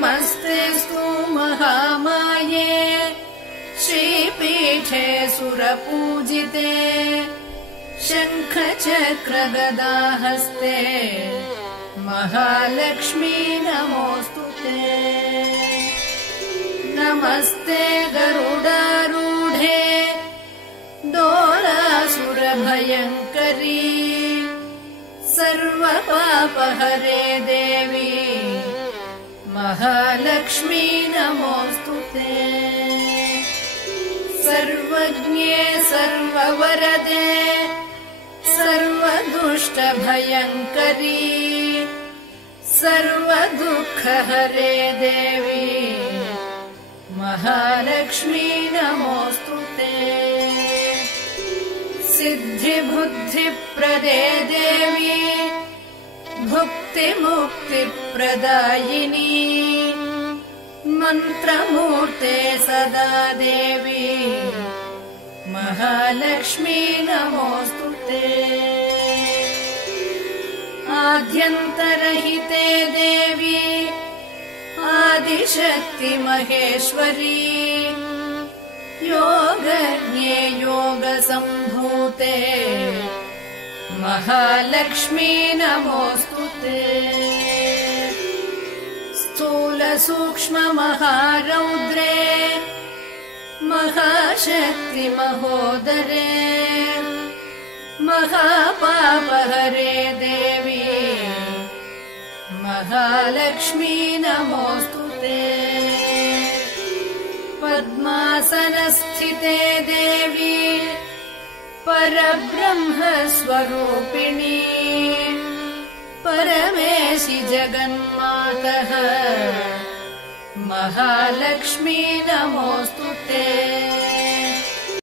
नमस्तेऽस्तु महामाये श्रीपीठे सुरपूजिते शङ्खचक्रगदाहस्ते महालक्ष्मी नमोऽस्तु ते। नमस्ते गरुडारूढे दोलासुरभयङ्करी सर्वपापहरे देवी महालक्ष्मी नमोऽस्तु ते। सर्वज्ञे सर्ववरदे सर्वदुष्टभयङ्करी सर्वदुःखहरे देवी महालक्ष्मी नमोऽस्तु ते। सिद्धिबुद्धिप्रदे देवी भुक्तिमुक्तिप्रदायिनी मन्त्रमूर्ते सदा देवी महालक्ष्मी नमोऽस्तु ते। आद्यन्तरहिते देवी आदिशक्ति महेश्वरी योगज्ञे योगसम्भूते महालक्ष्मी नमोऽस्तु ते। स्थूलसूक्ष्ममहारौद्रे महाशक्ति महोदरे महापापहरे देवी महालक्ष्मी नमोऽस्तु ते। पद्मासनस्थिते देवी परब्रह्मस्वरूपिणी परमेशि जगन्मातः महालक्ष्मी नमोऽस्तु ते।